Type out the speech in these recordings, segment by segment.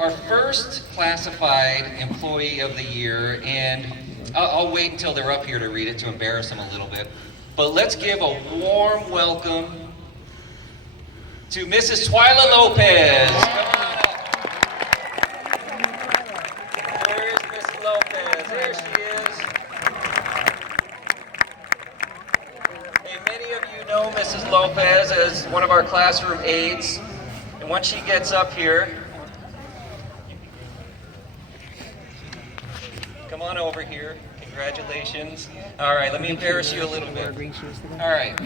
our first classified employee of the year, and I'll wait until they're up here to read it to embarrass them a little bit. But let's give a warm welcome to Mrs. Twyla Lopez. Come on up. Where is Mrs. Lopez? There she is. And many of you know Mrs. Lopez as one of our classroom aides. And once she gets up here, come on over here. Congratulations. All right, let me embarrass you a little bit. All right.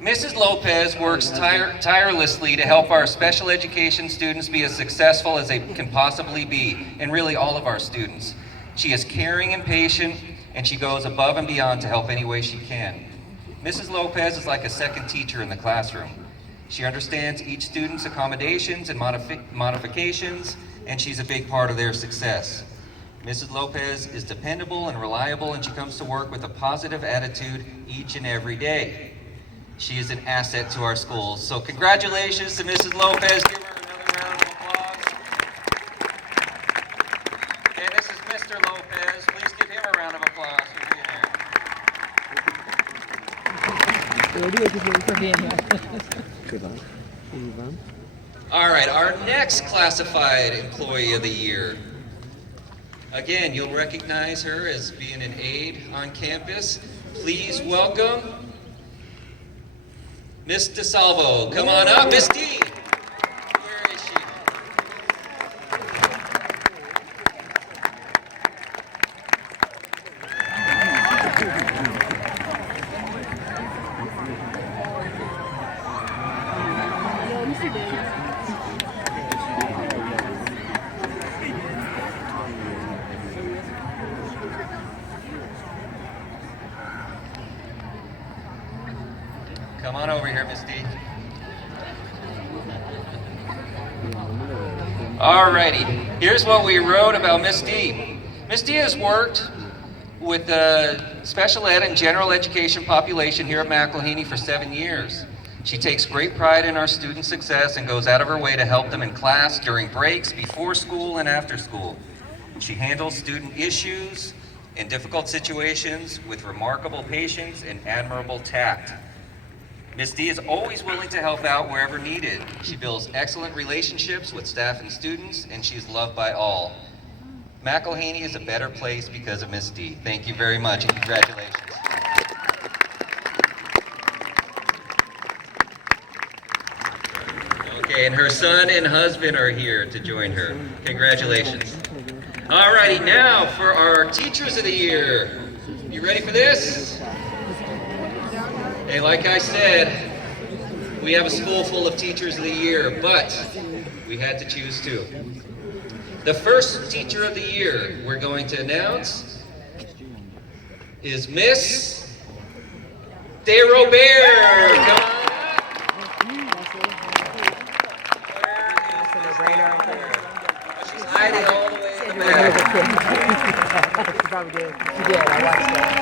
Mrs. Lopez works tirelessly to help our special education students be as successful as they can possibly be, and really all of our students. She is caring and patient, and she goes above and beyond to help any way she can. Mrs. Lopez is like a second teacher in the classroom. She understands each student's accommodations and modifications, and she's a big part of their success. Mrs. Lopez is dependable and reliable, and she comes to work with a positive attitude each and every day. She is an asset to our schools. So congratulations to Mrs. Lopez. Give her another round of applause. And this is Mr. Lopez. Please give him a round of applause for being here. All right, our next classified employee of the year. Again, you'll recognize her as being an aide on campus. Please welcome Miss DeSalvo. Come on up, Miss D. Where is she? Come on over here, Miss D. Alrighty, here's what we wrote about Miss D. Miss D has worked with the special ed and general education population here at McElhaney for 7 years. She takes great pride in our student success and goes out of her way to help them in class, during breaks, before school, and after school. She handles student issues and difficult situations with remarkable patience and admirable tact. Ms. D is always willing to help out wherever needed. She builds excellent relationships with staff and students, and she is loved by all. McElhaney is a better place because of Ms. D. Thank you very much, and congratulations. Okay, and her son and husband are here to join her. Congratulations. All righty, now for our Teachers of the Year. You ready for this? Hey, like I said, we have a school full of Teachers of the Year, but we had to choose two. The first Teacher of the Year we're going to announce is Miss DeRobert. Come on up. She's hiding all the way in the back. She probably did. She did. I watched that.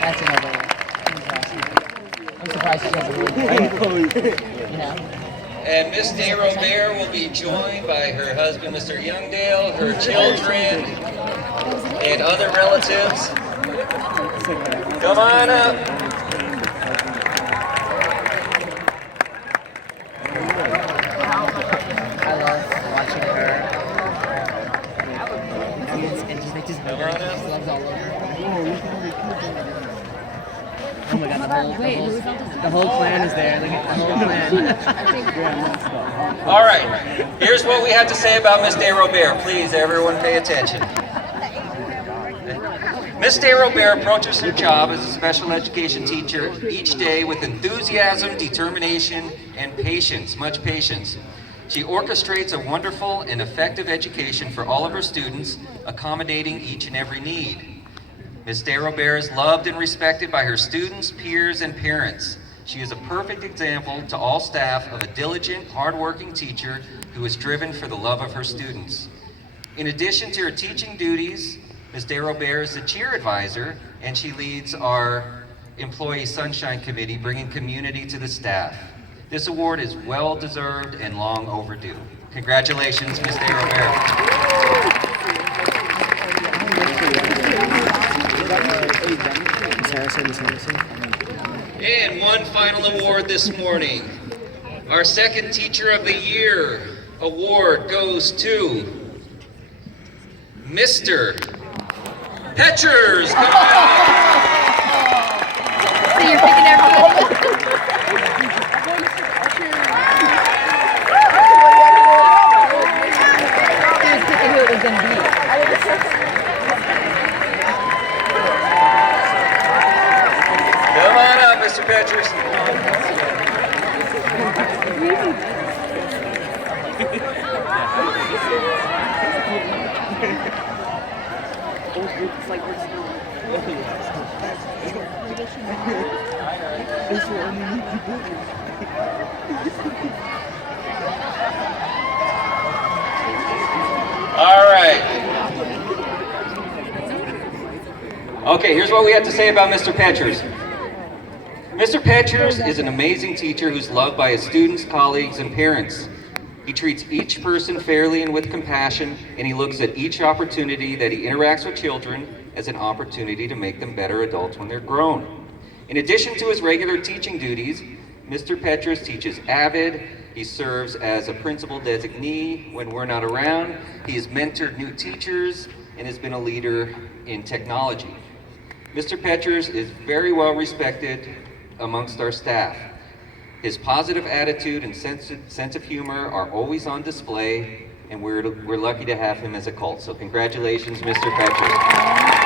That's another one. I'm surprised she doesn't. And Miss DeRobert will be joined by her husband, Mr. Youngdale, her children, and other relatives. Come on up. I love watching her. And just like just gloves all over. Oh my god, the whole plan is there. Look at the whole plan. All right, here's what we have to say about Miss DeRobert. Please, everyone pay attention. Miss DeRobert approaches her job as a special education teacher each day with enthusiasm, determination, and patience, much patience. She orchestrates a wonderful and effective education for all of her students, accommodating each and every need. Ms. DeRobert is loved and respected by her students, peers, and parents. She is a perfect example to all staff of a diligent, hardworking teacher who is driven for the love of her students. In addition to her teaching duties, Ms. DeRobert is the cheer advisor, and she leads our Employee Sunshine Committee, bringing community to the staff. This award is well deserved and long overdue. Congratulations, Ms. De Rivera. And one final award this morning. Our second Teacher of the Year award goes to Mr. Petchers. Come on. So you're picking everybody? He was picking who it was going to be. Come on up, Mr. Petchers. All right. Okay, here's what we have to say about Mr. Petchers. Mr. Petchers is an amazing teacher who's loved by his students, colleagues, and parents. He treats each person fairly and with compassion, and he looks at each opportunity that he interacts with children as an opportunity to make them better adults when they're grown. In addition to his regular teaching duties, Mr. Petchers teaches AVID. He serves as a principal designee when we're not around. He has mentored new teachers and has been a leader in technology. Mr. Petchers is very well respected amongst our staff. His positive attitude and sense of humor are always on display, and we're lucky to have him as a cult. So congratulations, Mr. Petchers.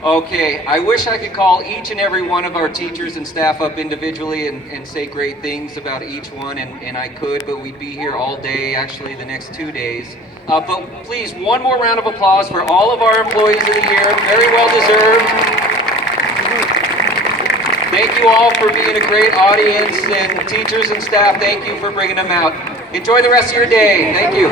Okay, I wish I could call each and every one of our teachers and staff up individually and say great things about each one, and I could, but we'd be here all day, actually the next 2 days. But please, one more round of applause for all of our employees of the year, very well deserved. Thank you all for being a great audience, and teachers and staff, thank you for bringing them out. Enjoy the rest of your day. Thank you.